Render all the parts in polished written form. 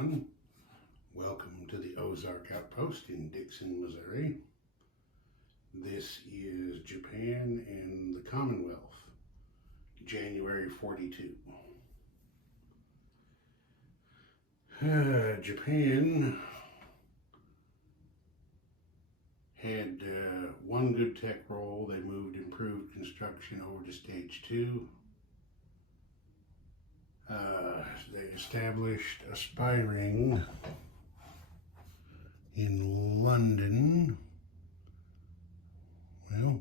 everyone. Welcome to the Ozark Outpost in Dixon, Missouri. This is Japan and the Commonwealth, January 42. Japan had one good tech roll. They moved improved construction over to stage 2. They established a spy ring in London. Well,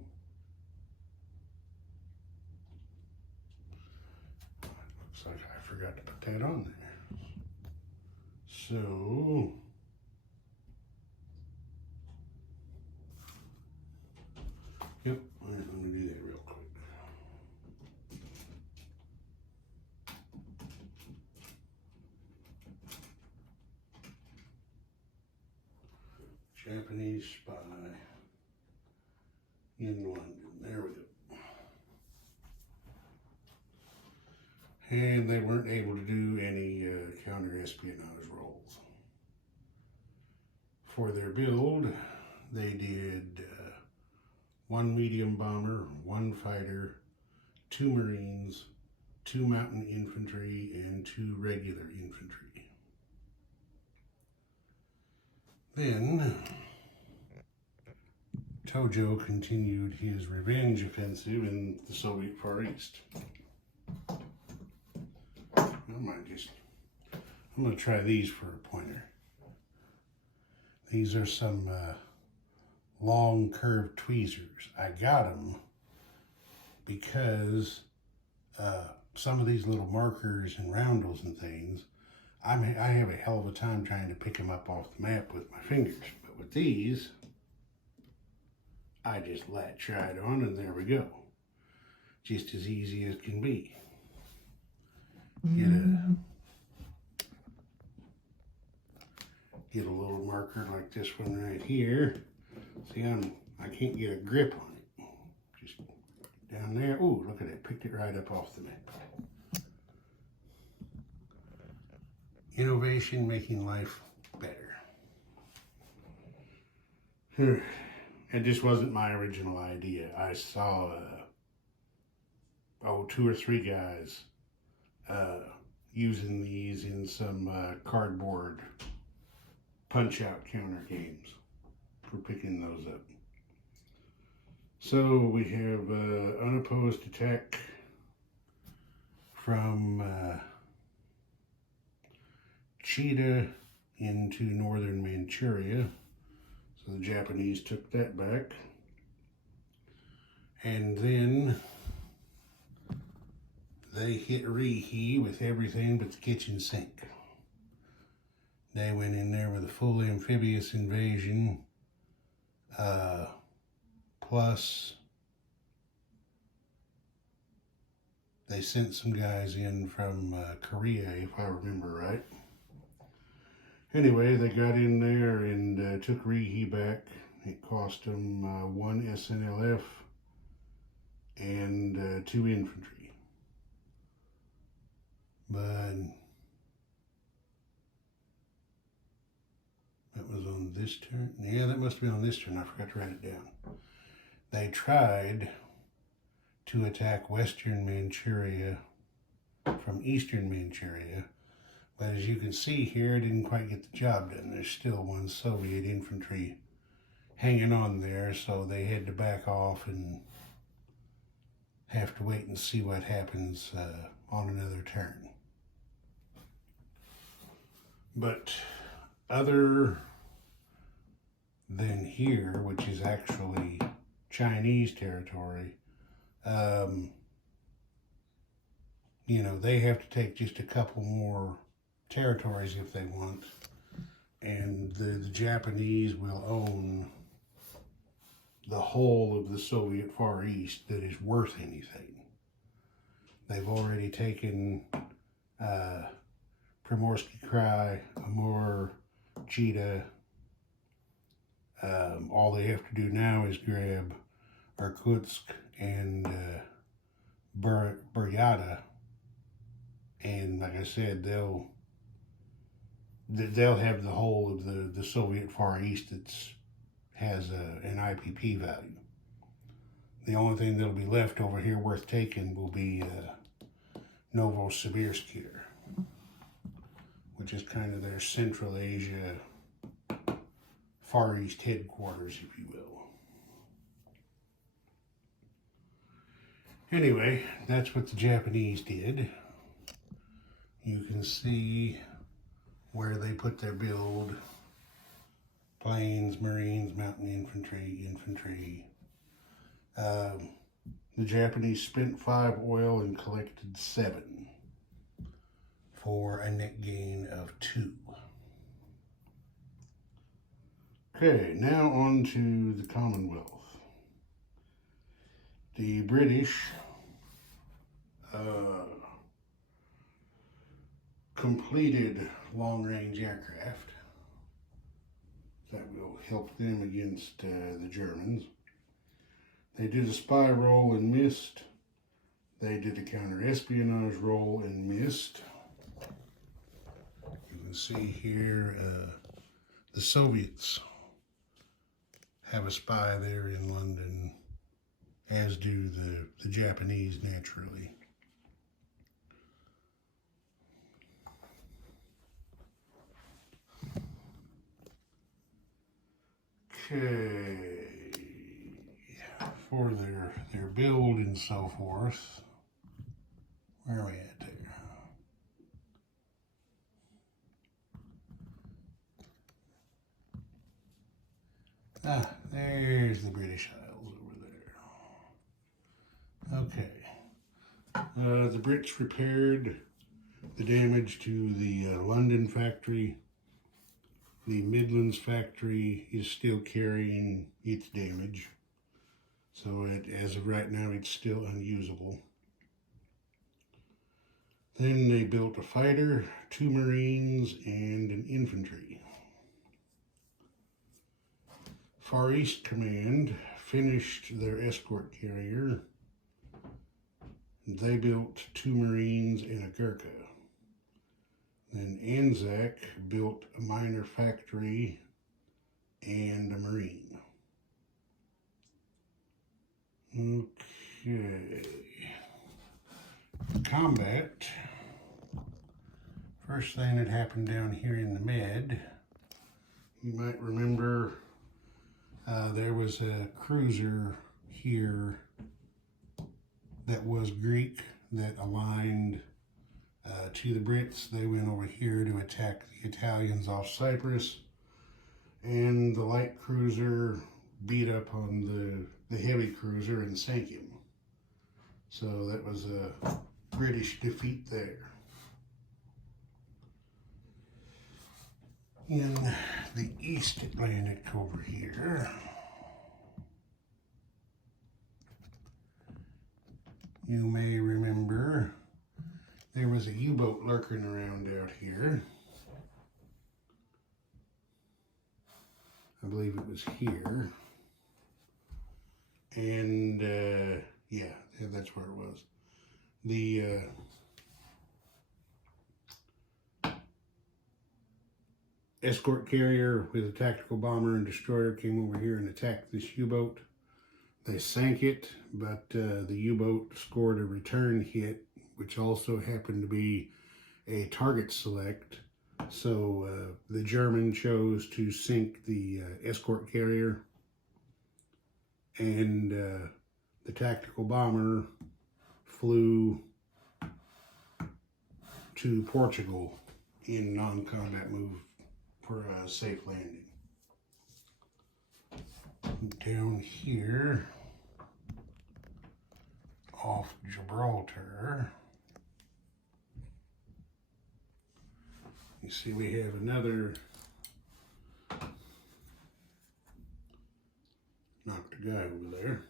looks like I forgot to put that on there. So, yep, let me do that real quick. Japanese spy in London. There we go. And they weren't able to do any counter-espionage roles. For their build, they did 1 medium bomber, 1 fighter, 2 Marines, 2 mountain infantry, and 2 regular infantry. Then, Tojo continued his revenge offensive in the Soviet Far East. I'm going to try these for a pointer. These are some long curved tweezers. I got them because some of these little markers and roundels and things, I have a hell of a time trying to pick them up off the map with my fingers. But with these, I just latch right on and there we go. Just as easy as can be. Get a little marker like this one right here. See, I can't get a grip on it. Just down there. Ooh, look at it. Picked it right up off the map. Innovation making life better. It just wasn't my original idea. I saw 2 or 3 guys using these in some cardboard punch-out counter games for picking those up. So we have unopposed attack from Chita into northern Manchuria. So the Japanese took that back. And then they hit Rihi with everything but the kitchen sink. They went in there with a full amphibious invasion, plus they sent some guys in from Korea, if I remember right. Anyway, they got in there and took Rihi back. It cost them 1 SNLF and 2 infantry. But that was on this turn. Yeah, that must be on this turn. I forgot to write it down. They tried to attack western Manchuria from eastern Manchuria. But as you can see here, it didn't quite get the job done. There's still 1 Soviet infantry hanging on there, so they had to back off and have to wait and see what happens on another turn. But other than here, which is actually Chinese territory, they have to take just a couple more territories if they want, and the Japanese will own the whole of the Soviet Far East that is worth anything. They've already taken Primorsky Krai, Amur, Chita. All they have to do now is grab Irkutsk and Buryata, and like I said, they'll they'll have the whole of the Soviet Far East that's has an IPP value. The only thing that'll be left over here worth taking will be Novosibirsk, which is kind of their Central Asia Far East headquarters, if you will. Anyway, that's what the Japanese did. You can see where they put their build: planes, Marines, mountain infantry. The Japanese spent 5 oil and collected 7 for a net gain of 2. Okay, now on to the Commonwealth. The British completed long-range aircraft that will help them against the Germans. They did a spy role and missed. They did a counter-espionage role and missed. You can see here the Soviets have a spy there in London, as do the Japanese, naturally. Okay. For their build and so forth. Where are we at there? Ah, there's the British Isles over there. Okay. The Brits repaired the damage to the London factory. The Midlands factory is still carrying its damage. So as of right now, it's still unusable. Then they built a fighter, 2 Marines, and an infantry. Far East Command finished their escort carrier. They built 2 Marines and a Gurkha. Then Anzac built a minor factory and a Marine. Okay. Combat. First thing that happened down here in the Med, you might remember there was a cruiser here that was Greek that aligned to the Brits. They went over here to attack the Italians off Cyprus, and the light cruiser beat up on the heavy cruiser and sank him. So that was a British defeat there. In the East Atlantic over here, you may remember there was a U-boat lurking around out here. I believe it was here. And yeah, that's where it was. The escort carrier with a tactical bomber and destroyer came over here and attacked this U-boat. They sank it, but the U-boat scored a return hit, which also happened to be a target select. So the German chose to sink the escort carrier, and the tactical bomber flew to Portugal in non-combat move for a safe landing. Down here off Gibraltar, you see we have another, knocked a guy over there.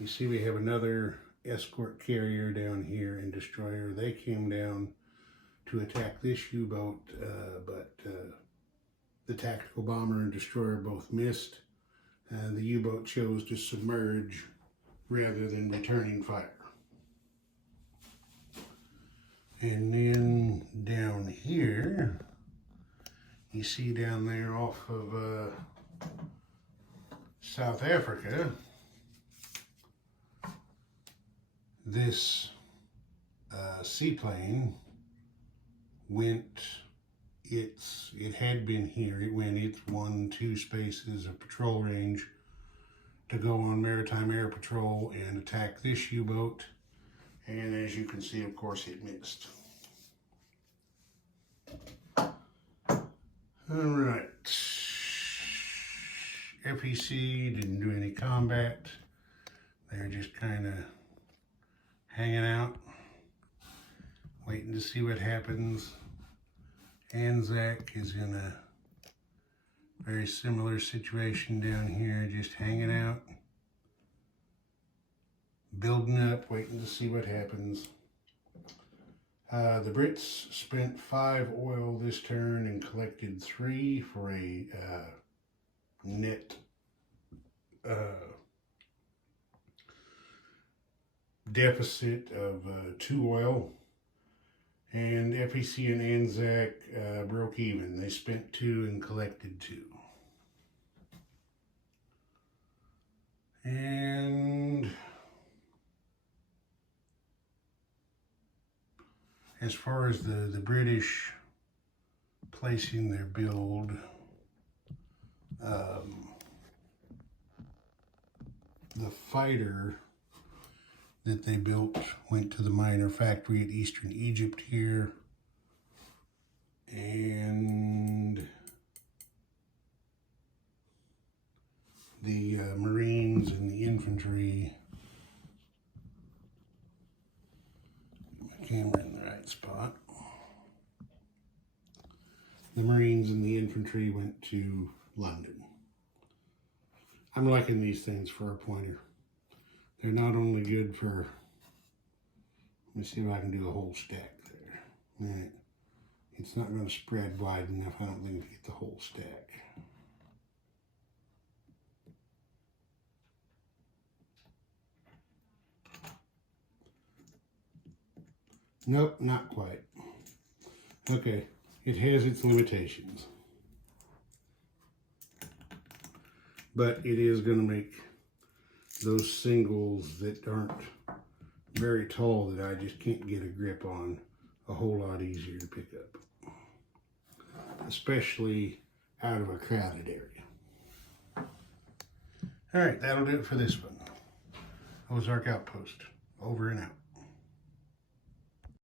You see we have another escort carrier down here and destroyer. They came down to attack this U-boat, but the tactical bomber and destroyer both missed. The U-boat chose to submerge rather than returning fire. And then down here, You see down there off of South Africa, this seaplane went, it had been here, it went its 1-2 spaces of patrol range to go on maritime air patrol and attack this U-boat, and as you can see, of course, it missed. Alright, FEC didn't do any combat, they're just kind of hanging out, waiting to see what happens. Anzac is in a very similar situation down here, just hanging out, building up, waiting to see what happens. The Brits spent 5 oil this turn and collected 3 for a net deficit of 2 oil. And FEC and Anzac broke even. They spent 2 and collected 2. And as far as the British placing their build, the fighter that they built went to the minor factory at Eastern Egypt here, and the Marines and the infantry, get my camera in the right spot, the Marines and the infantry went to London. I'm liking these things for a pointer. They're not only good for, let me see if I can do a whole stack there. Right. It's not going to spread wide enough, I don't think, to get the whole stack. Nope, not quite. Okay, it has its limitations. But it is going to make those singles that aren't very tall that I just can't get a grip on a whole lot easier to pick up, especially out of a crowded area. All right, that'll do it for this one. Ozark Outpost, over and out.